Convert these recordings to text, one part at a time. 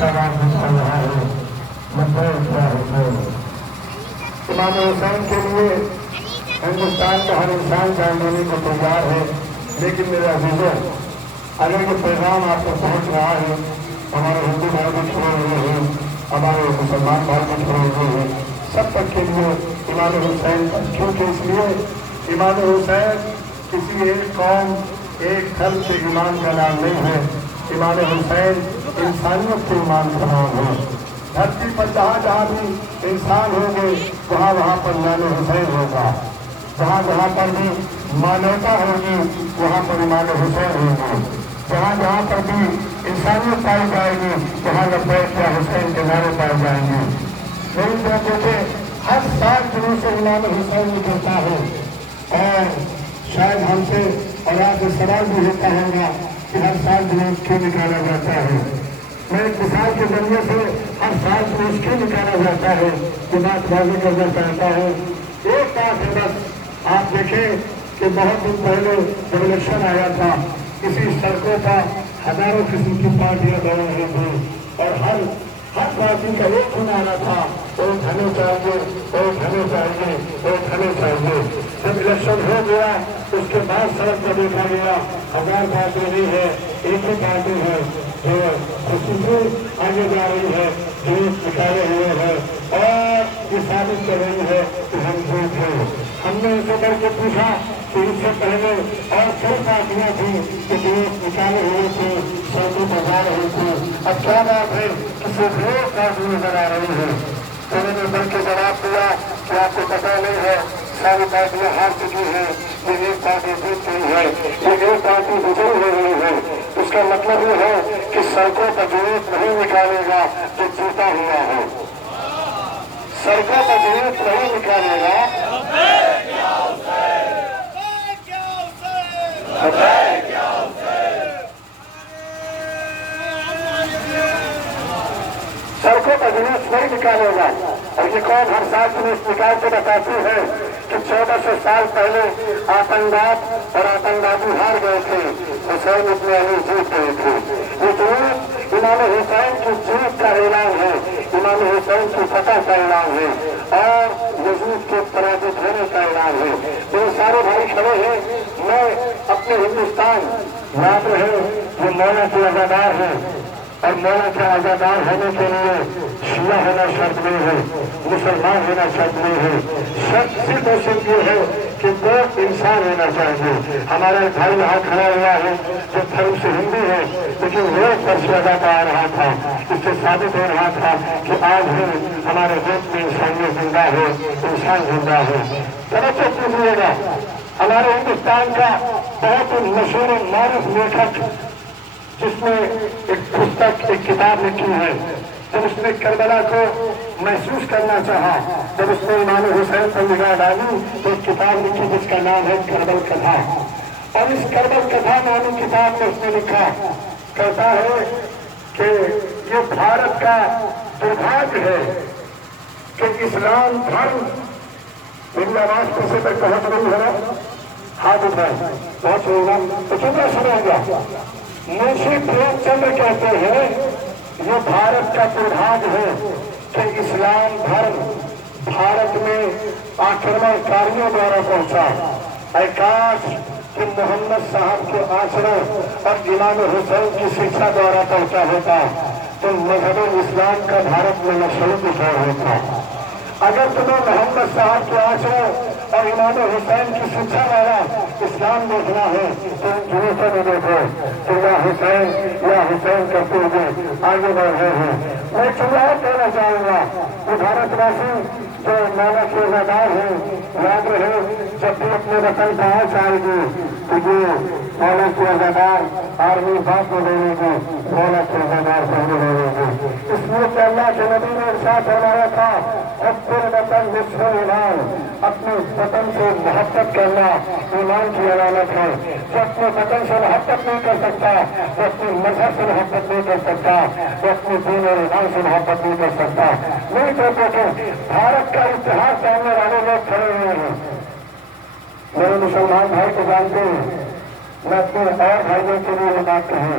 کا نام چل رہا ہے لبیک یا حسین۔ امام حسین کے لیے ہندوستان کا ہر انسان جان دینے کو تیار ہے، لیکن میرے عزیزوں اگر یہ پیغام آپ کو پہنچ رہا ہے، ہمارے ہندو بھائی بھی چھوڑے ہوئے ہیں، ہمارے مسلمان بھائی بھی چھوڑے ہوئے ہیں، سب تک کے لیے امام حسین، کیونکہ اس لیے امام حسین کسی ایک قوم ایک دھرم کے امام کا نام نہیں ہے، امام حسین انسانیت کے امام کا نام ہے۔ دھرتی پر جہاں جہاں بھی انسان ہوں گے وہاں وہاں پر امام حسین ہوگا، جہاں جہاں پر بھی مانوتا ہوگی وہاں پر امام حسین ہوں گے، جہاں جہاں پر بھی انسانیت پائی جائے گی وہاں لبیک یا حسین کے نعرے پائے جائیں گے۔ میری باتوں کے ہر سال جلوس امام حسین نکلتا ہے، اور شاید ہم سے اور آپ سے سوال بھی ہوتا ہوگا کہ ہر سال جلوس کیوں نکالا جاتا ہے۔ میں ایک مثال کے ذریعے سے ہر سال جلوس کیوں نکالا جاتا ہے یہ بات واضح کرنا چاہتا ہوں۔ ایک بات ہے بس، آپ دیکھیں کہ بہت دن پہلے جب الیکشن آیا تھا، اسی سڑکوں پر ہزاروں قسم کی پارٹیاں دوڑ رہی تھیں، اور ہر پارٹی کا ایک ہی نعرہ تھا، ووٹ ہمیں چاہیے، ووٹ ہمیں چاہیے، ووٹ ہمیں چاہیے۔ جب الیکشن ہو گیا اس کے بعد سڑک پر دیکھا گیا ہزار پارٹی نہیں ہے، ایک ہی پارٹی ہے جو خصوصی آگے جا رہی ہے، جلوس نکالے ہوئے ہے اور یہ ثابت کر رہی ہے کہ ہم جھوٹ ہیں۔ ہم نے اسے کر کے پوچھا کہ اس سے پہلے اور کئی پارٹیاں تھیں کہ جلوس نکالے ہوئے تھے، سڑکوں پر جا رہے تھے، اب کیا بات ہے کہ صرف ایک پارٹی نظر آ رہی ہے؟ انہوں نے بڑھ کے جواب دیا کہ آپ کو پتہ نہیں ہے ساری پارٹیاں ہار چکی ہیں، یہ ایک پارٹی جیت گئی ہے، یہ ایک پارٹی گزر ہو رہی ہے۔ اس کا مطلب یہ ہے کہ سڑکوں پر جلوس نہیں نکالے گا جو جیتا ہوا ہے، سڑکوں پر جلوس نہیں نکالے گا۔ سڑکوں پر جلوس نہیں نکالے گا، اور یہ قوم ہر سال جلوس نکال کے بتاتی ہے کہ 1400 سال پہلے آتنکواد اور آتنکوادی ہار گئے تھے، حسین ابن علی جیت گئے تھے۔ یہ جلوس امام حسین کی جیت کا اعلان ہے، امام حسین کی فتح کا اعلان ہے اور یزید کے پراجت ہونے کا اعلان ہے۔ میرے سارے بھائی کھڑے ہیں، میں اپنے ہندوستان یاد رہے یہ مولا کے عزادار ہیں، اور مولا کے عزادار ہونے کے لیے شیعہ ہونا شرط نہیں ہے، مسلمان ہونا شرط نہیں ہے، شرط صرف اور صرف یہ ہے کہ دو انسان ہونا چاہیے۔ ہمارا ایک بھائی یہاں کھڑا ہوا ہے جو دھرم سے ہندو ہے لیکن وہ پر سے عزادہ آ رہا تھا، اس سے ثابت ہو رہا تھا کہ آج بھی ہمارے دیش میں انسانیت زندہ ہے، انسان زندہ ہے۔ توجہ کیجیے گا، ہمارے ہندوستان کا بہت مشہور معروف لیکھک جس نے ایک پستک ایک کتاب لکھی ہے، جب اس نے کربلا کو محسوس کرنا چاہا، جب اس نے امام حسین پر نگاہ ڈالی تو ایک کتاب لکھی جس کا نام ہے کربل کتھا، اور اس کربل کتھا نامی کتاب میں اس نے لکھا، کہتا ہے کہ یہ بھارت کا دربھاگیہ ہے کہ اسلام دھرم، میری آواز کو سے میں پہنچ نہیں ہے، ہاتھ اٹھائیں، بہت ہوگا تو کتنا سنیں گا۔ منشی پریم چندر کہتے ہیں یہ بھارت کا دربھاگیہ ہے کہ اسلام دھرم بھارت میں آکرمن کاریوں دوارا پہنچا۔ اے کاش کہ محمد صاحب کے آچرن اور امام حسین کی شکشا دوارا پہنچا ہوتا تو مذہب اسلام کا بھارت میں نشر دور ہوتا۔ اگر تمہیں محمد صاحب کے آچرن اور امام حسین کی شکشا والا اسلام دیکھنا ہے تو ان جلوسوں میں دیکھو کہ یا حسین کرتے ہوئے آگے بڑھ رہے ہیں۔ میں چنار کہنا چاہوں گا کہ بھارت واسی جو مولا کے عزادار ہیں، یاد رہے جب بھی اپنے وطن پہنچ آئے گی تو یہ مولا کے عزادار آرمی بات کو دینے گی، مولا کے عزادار پہلے دینے گی۔ اس لیے کہ اللہ کے نبی نے ارشاد فرمایا تھا اپنے وطن نصف ایمان، اپنے وطن سے محبت کرنا ایمان کی علامت ہے۔ جو اپنے وطن سے محبت نہیں کر سکتا وہ اپنے مذہب سے محبت نہیں کر سکتا، وہ اپنے دین اور ایمان سے محبت نہیں کر سکتا۔ نہیں کہتے کہ بھارت کا اتحاد کرنے والے لوگ کھڑے ہوئے ہیں، میرے مسلمان بھائی کو جانتے ہیں، میں اپنے اور بھائیوں کے لیے یہ بات کہوں،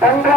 15